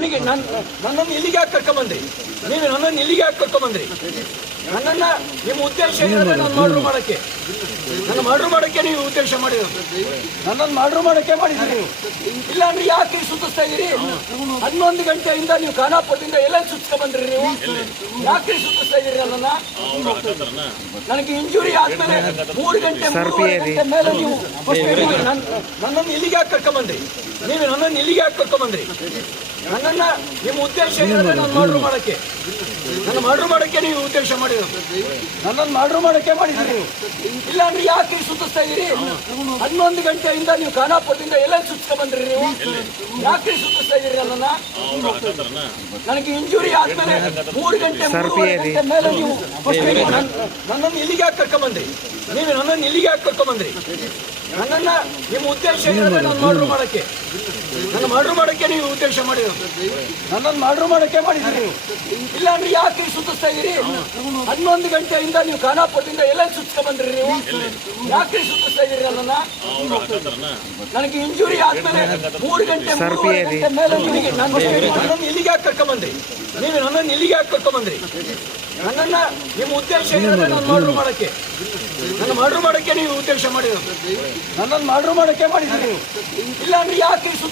ನನಗೆ ನನ್ನ ನನ್ನನ್ನು ಇಲ್ಲಿಗೆ ಯಾಕೆ ಕರ್ಕೊಂಬಂದ್ರಿ? ನೀವು ನನ್ನನ್ನು ಇಲ್ಲಿಗೆ ಯಾಕೆ ಕರ್ಕೊಂಬಂದ್ರಿ? ನನ್ನನ್ನ ನಿಮ್ಮ ಉದ್ದೇಶ ಏನಂದ್ರೆ ನಾನು ಮಾಡ್ರು ಮಾಡಕ್ಕೆ. ನನ್ನ ಮಾಡ್ರು ಮಾಡಕ್ಕೆ ನೀವು ಉದ್ದೇಶ ಮಾಡಿರೋದು. ನನ್ನನ್ನು ಮಾಡ್ರು ಮಾಡಕ್ಕೆ ಮಾಡಿದ್ರಿ ನೀವು. ಇಲ್ಲ ಅಂದ್ರೆ ಯಾಕೆ ನೀವು ಸುತ್ತಿಸ್ತಾ ಇದೀರಿ ಹನ್ನೊಂದು ಗಂಟೆಯಿಂದ ನೀವು ಖಾನಾಪುರದಿಂದ ಎಲ್ಲ ಸುತ್ಕೊಂಡ್ ಬಂದ್ರಿ ನೀವು? ಯಾಕೆ ಸುತ್ತಿಸ್ತಾ ಇದೀರಿ ನನ್ನನ್ನ? ನನಗೆ ಇಂಜುರಿ ಆದ್ಮೇಲೆ ಮೂರು ಗಂಟೆ ಮೇಲೆ ನೀವು ನನ್ನನ್ನು ಇಲ್ಲಿಗೆ ಯಾಕೆ ಕರ್ಕೊಂಬಂದ್ರಿ? ನೀವು ಇಲ್ಲಿಗೆ ಯಾಕೆ ಕರ್ಕೊಂಬಂದ್ರಿ ನನ್ನನ್ನ ನಿಮ್ಮ ಉದ್ದೇಶ ಏನಂದ್ರೆ ನಾನು ಮಾಡ್ರು ಮಾಡಕ್ಕೆ. ನನ್ನ ಮಾಡ್ರು ಮಾಡಕ್ಕೆ ನೀವು ಉದ್ದೇಶ ಮಾಡಿದ್ರು ನನ್ನನ್ನು ಮಾಡ್ರು ಮಾಡಕ್ಕೆ ಮಾಡಿದ್ರಿ ನೀವು. ಇಲ್ಲ ಅಂದ್ರೆ ಯಾಕೆ ಸುತ್ತಿಸ್ತಾ ಇದೀರಿ ಹನ್ನೊಂದು ಗಂಟೆಯಿಂದ ನೀವು ಖಾನಾಪುರದಿಂದ ಎಲ್ಲ ಸುತ್ತಿಸ್ಕೊಂಡ್ ಬಂದ್ರಿ ನೀವು? ಯಾಕೆ ಸುತ್ತಿಸ್ತಾ ಇದೀರಿ ನನ್ನನ್ನ? ನನಗೆ ಇಂಜುರಿ ಆದ್ಮೇಲೆ ಮೂರು ಗಂಟೆ ಗಂಟೆ ಮೇಲೆ ನೀವು ನನ್ನನ್ನು ಇಲ್ಲಿಗೆ ಯಾಕೆ ಕರ್ಕೊಂಬಂದ್ರಿ ನೀವು ನನ್ನನ್ನು ಇಲ್ಲಿಗೆ ಯಾಕೆ ಕರ್ಕೊಂಬಂದ್ರಿ ನನ್ನನ್ನ ನಿಮ್ಮ ಉದ್ದೇಶ ಏನಂದ್ರೆ ನಾನು ಮಾಡ್ರು ಮಾಡಕ್ಕೆ. ನನ್ನ ಮಾಡ್ರು ಮಾಡಕ್ಕೆ ನೀವು ಉದ್ದೇಶ ಮಾಡಿರೋದು ನನ್ನನ್ನು ಮಾಡ್ರು ಮಾಡಕ್ಕೆ ಮಾಡಿದ್ರಿ. ನೀವು ಇಲ್ಲ ಅಂದ್ರೆ ಯಾಕೆ ನೀವು ಸುತ್ತಿಸ್ತಾ ಇದ್ದೀರಿ? ಹನ್ನೊಂದು ಗಂಟೆಯಿಂದ ನೀವು ಖಾನಾಪುರದಿಂದ ಎಲ್ಲ ಸುತ್ಕೊಂಡ್ ಬಂದ್ರಿ ನೀವು? ಯಾಕೆ ನೀವು ಸುತ್ತಿಸ್ತಾ ಇದ್ದೀರಿ ನನ್ನನ್ನ? ನನಗೆ ಇಂಜುರಿ ಆದ್ಮೇಲೆ ಮೂರು ಗಂಟೆ ಗಂಟೆ ಮೇಲೆ ನೀವು ನನ್ನನ್ನು ಇಲ್ಲಿಗೆ ಯಾಕೆ ಕರ್ಕೊಂಬಂದ್ರಿ ನೀವು ನನ್ನನ್ನು ಇಲ್ಲಿಗೆ ಯಾಕೆ ಕರ್ಕೊಂಬಂದ್ರಿ ನನ್ನನ್ನ ನಿಮ್ಮ ಉದ್ದೇಶ ಏನಂದ್ರೆ ನಾನು ಮಾಡ್ರು ಮಾಡಕ್ಕೆ. ನನ್ನ ಮಾಡ್ರು ಮಾಡಕ್ಕೆ ನೀವು ಉದ್ದೇಶ ಮಾಡಿರೋದು. ನನ್ನನ್ನು ಮಾಡ್ರು ಮಾಡಕ್ಕೆ ಮಾಡಿದ್ರಿ ನೀವು? ಇಲ್ಲ ಅಂದ್ರೆ ಯಾಕೆ ಸುತ್ತ